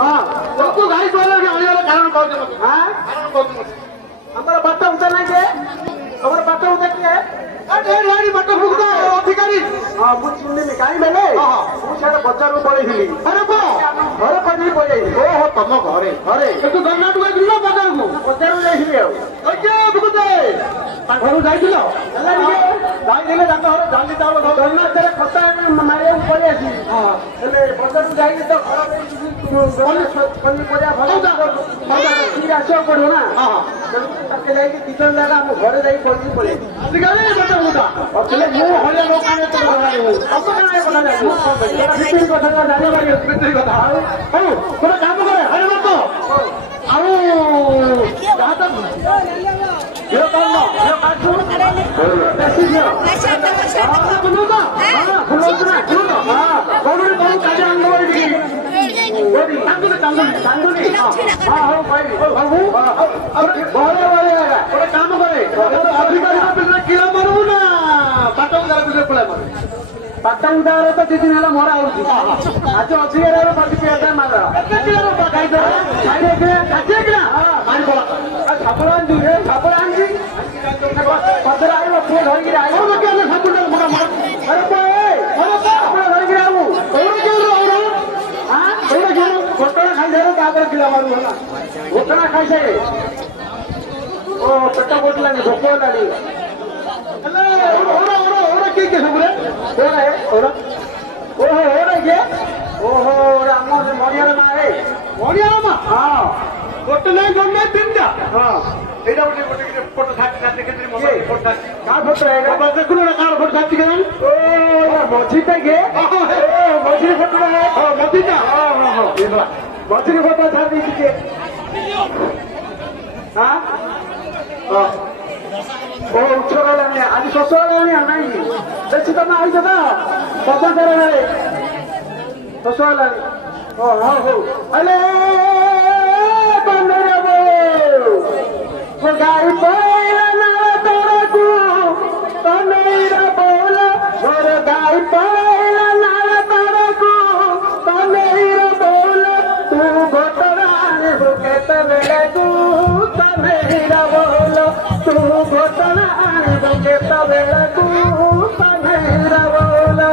हाँ तू गाड़ी चला के आने वाला कारण कौन है? हाँ कारण कौन है? हमारा बाटा उठा नहीं के हमारा बाटा उठा क्या है? अरे यारी बाटा फुकता अधिकारी हाँ मुझ चिंदे में काई मैंने मुझ सारा बच्चा को पड़े हिली अरे बो घरे पड़ी पड़े ओ हो तम घरे घरे तू कर्नाटक गई ना बजार को जाई हिली ओके बुकुते घर जाई दिलो अल्लाह रे जाई दिले जातो हरे जल्दी जाओ धरना तेरे खत्ता मारे पड़े आसी हां એટલે बजार को जाई तो पनी पड़िया भलो जा फिर आसो पड़ो ना हां ताके जाई कि तीन जगह हम घरे जाई पड़ी पड़े अधिकारी बता बुदा अतले मु हले लोक आने तो बना अब तो नहीं बना जाए कितनी কথা জানি বাড়ি কিতনি কথা হ্যাঁ কোন কাম করে আরে মত আউ যাতা ये काम लो ये काटू ऐसे दियो हां बोलो ना हां बोलो ना बोलो हां बोलो बोलो काजे अंगवाड़ी की बोली चांदुली हां हां भाई बाबू अब बोले बोले थोड़ा काम करे अधिकारी पे किला मारू ना पाटंगार पे पळे मारू पाटंगार तो दिन हला मोरा होची आज अधिकार पाटी पेटा मारा एते किला पकाई दो खाई दे काजे किला मारी बोला छापरान दी रे छापरान दी पदर आयो फूल धरि गिरा आयो के ने छापरान मोरा मार अरे बे अपना धरि गिरा आऊ ओरे के रो हां ओरे के घोटना खाई दे रे काबर किला मारू हला घोटना खाई से ओ पेटा बोतला ने भोको लाली अले ओरा ओरा ओरा के सबरे ओरा है ओरा ओहो ओरा के ओहो ओरा मो से मरिया मा हां घोटना गमे तिनटा हां एडा गोटे फोटो छाती केतरी मोबाइल फोटो छाती का फोटो है बाबा देखुनो ना कार फोटो छाती केन ओ मझीटा के ओ मझी फोटो है ओ मझीटा हां हां हां ये मझी फोटो छाती के हां हां ओ उछरा लाने आज ससुरा लाने नहीं देखि त ना आई जदा बाबा करे है ससुरा लाने ओ हां हो अले बंदरे वो गाई पायला ना तोरे को तनेरा बोला और गाई पायला ना तोरे को तनेरा बोला तू घोटना रे के तबेले तू तनेरा बोला तू घोटना रे के तबेले तू तनेरा बोला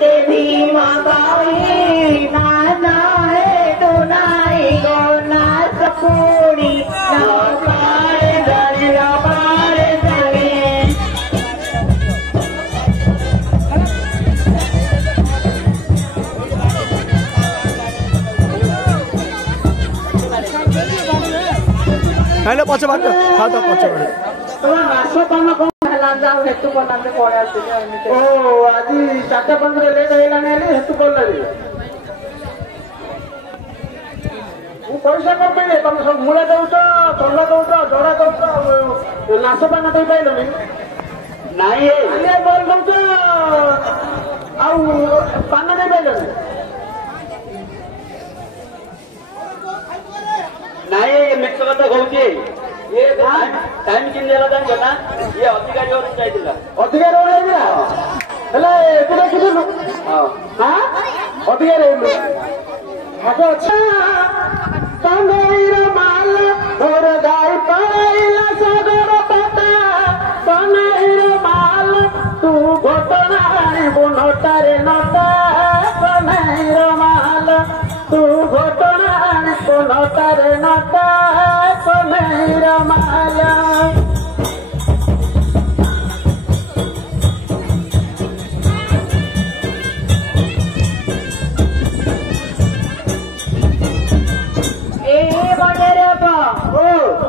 ते भीमा गावी नाना हे तो नाही गो नाच कोणी नवकाळे जळे नवकाळे जळे हेलो पछ बाटो हा त पछ बाटो तुम्हारा नाचो पाना कौन हेलान जाओ हेतु बनाने पड़े आते हैं ओ आजी 4:15 लेट हेलाने हेतु करले ମୁଁ ପଇସା କଣ ପାଇଲେ ତମେ ସବୁ ମୂଳା ଦଉଛ ତଣ୍ଡା ଦଉଛ ଜଡ଼ା ଦଉଛ ନାଶ ପାନ ଦେଇ ପାଇଲନି ନାଇଁ ବଲ ଦଉଛ ଆଉ ପାନ ଦେଇ ପାଇଲନି ନାଇଁ ମିଛ କଥା କହୁଛି ये टाइम किन देला जान गला ये अधिकारी और जाइदिला अधिकारी और जाइदिला हेले तू देखिलु हां हां अधिकारी होलु हाको अच्छा तनेर माल और गाय पाइला सागर पता तनेर माल तू घटना बनतारे नता तनेर माल तू घटना बनतारे नता तनेर माल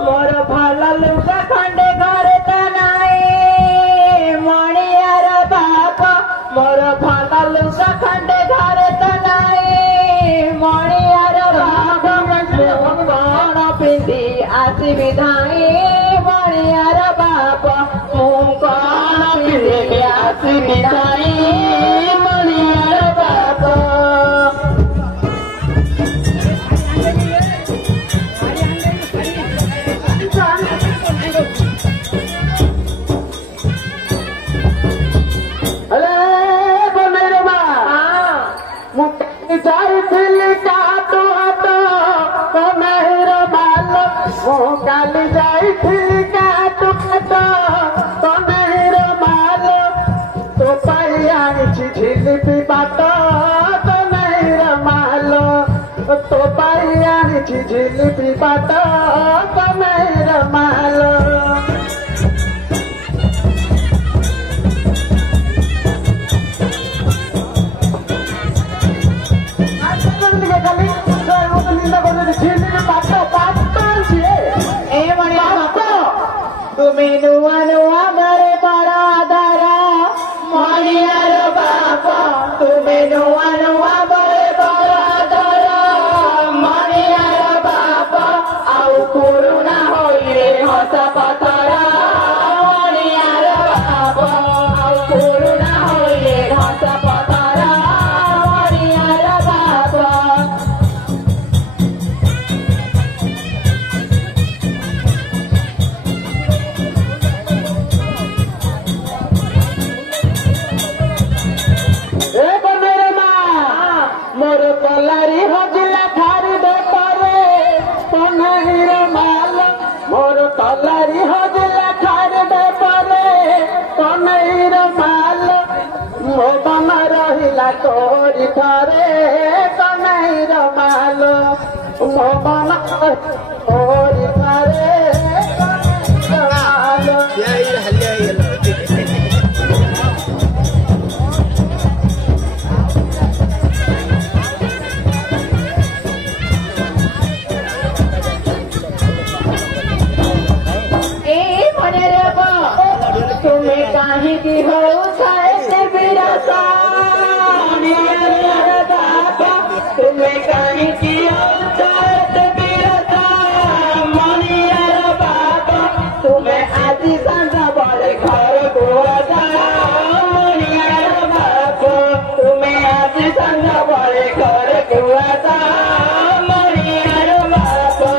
मोर भल लुगा खंडे घर तनाई मणियार बाप मोर भल लुगा खंडे घर तनाई मणियार बाप कौन पिंधी आसबि धाई मणियार बाप मु कौन पिंधी आसबि धाई मणियार बाप काली जाई थी काटो काटो तनेर माल तो पाई आनी झिलिपी बाट तनेर माल तो पाई आनी झिलिपी बाट तनेर माल तुम्हें नुआ नुआ मरे बड़ा दारा मणियार बापा तुम्हें नुआ नुआ मरे बड़ा दारा मणियार बापा आउ पुरुना होइले हस पथरा मणियार बापा आउ पुरुना होइले हस पथरा मणियार बापा मोर कलारी हजिला थारी बेपारे तनेर माल मोर कलारी हजिला थारी बेपारे तनेर माल मो बना रहिला तोरी थारे तनेर माल मो बना तोरी थारे माल तुम्हें काहे की हो साइड बिरसा तुम्हें काहे की हो साइड बिरसा मणियार बाबा तुम्हें आदि संगा बड़े घर को आजा मणियार बाबा तुम्हें आदि संगा बड़े घर को आजा मणियार बाबा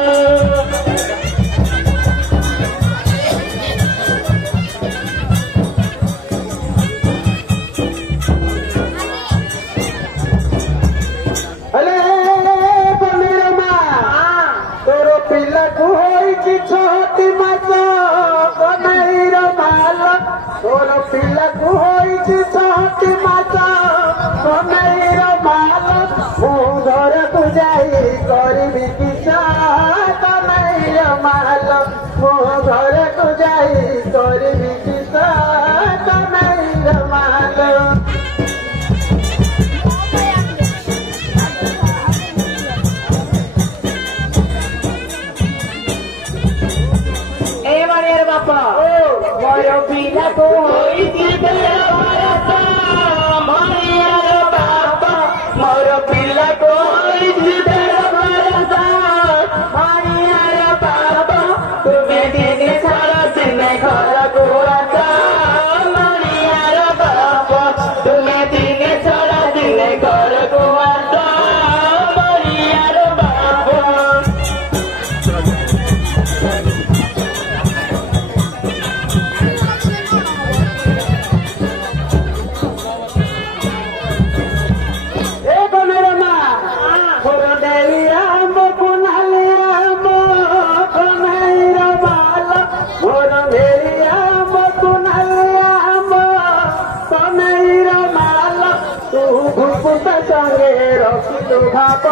ଭୁକୁତା ସାଙ୍ଗେ ରଖିଲୁ ଭାବ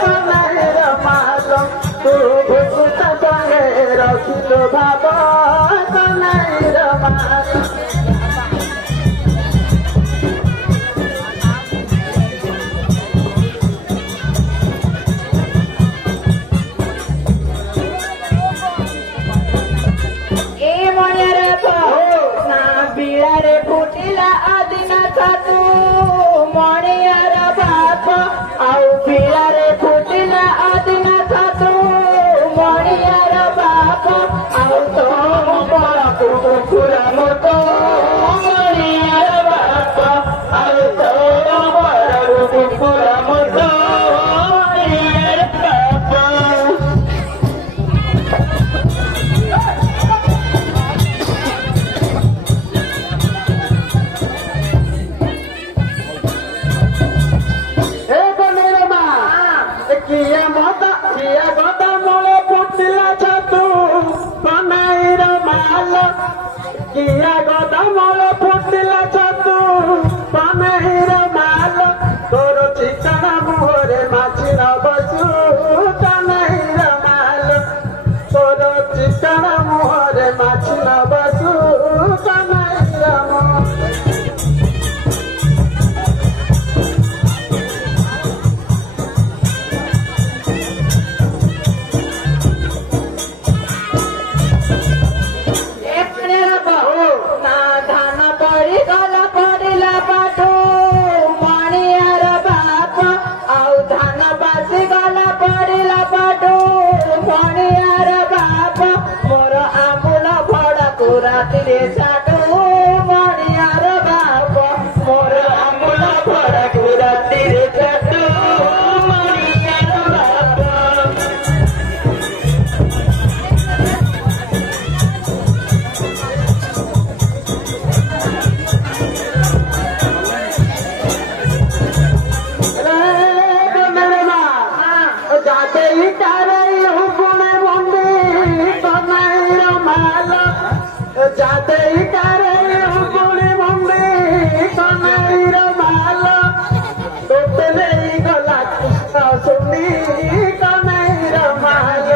କନାଇର ମାଲ ତୁ ଭୁକୁତା ସାଙ୍ଗେ ରଖିଲୁ ଭାବ କନାଇର ମାଲ फुटिला आदिना छातु मणियार बाप आउ बिरारे फुटिला आदिना छातु मणियार बाप आउ तो बड़ा कुकुरा मत मणियार बाप आउ तो बड़ा कुकुरा मत मणियार बाप किया गदा मोले फुटिला छातु कनाईर माल किया गदा मोले फुटिला छातु कनाईर माल तोर चिकना मुहरे माछी न बसु कनाईर माल तोर चिकना मुहरे माछी न बसु कनाईर माल रातिरे साटू मणियार बाप मोर आमुल फड़क रातिरे साटू मणियार बाप जाते ही तारे हुकुने मुंडी कनाईर माल जाते ही तारे हुकुने मुंडी कनाईर माल तोते नहीं गला कृष्ण सुनी कनाईर माल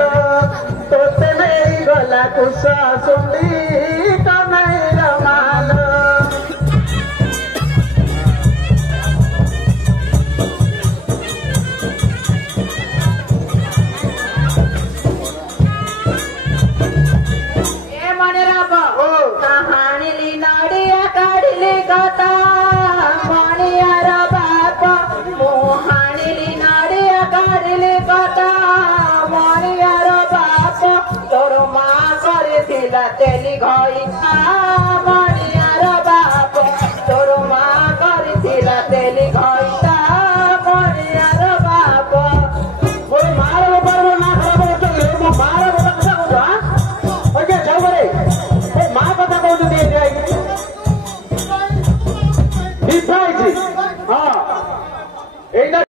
तोते नहीं गला कृष्ण सुनी कनाईर माल कथा मणियार बाप मुहाणीली नाड़िया काढ़िली कथा मणियार बाप तोर माँ करथिला तेली घईटा मणियार बाप तोर माँ करथिला तेली घईटा मणियार बाप मोर मार ऊपर ना खराब हो मो मार ऊपर कथा कहू ओके जाऊ रे ए माँ कथा कहू दे हाँ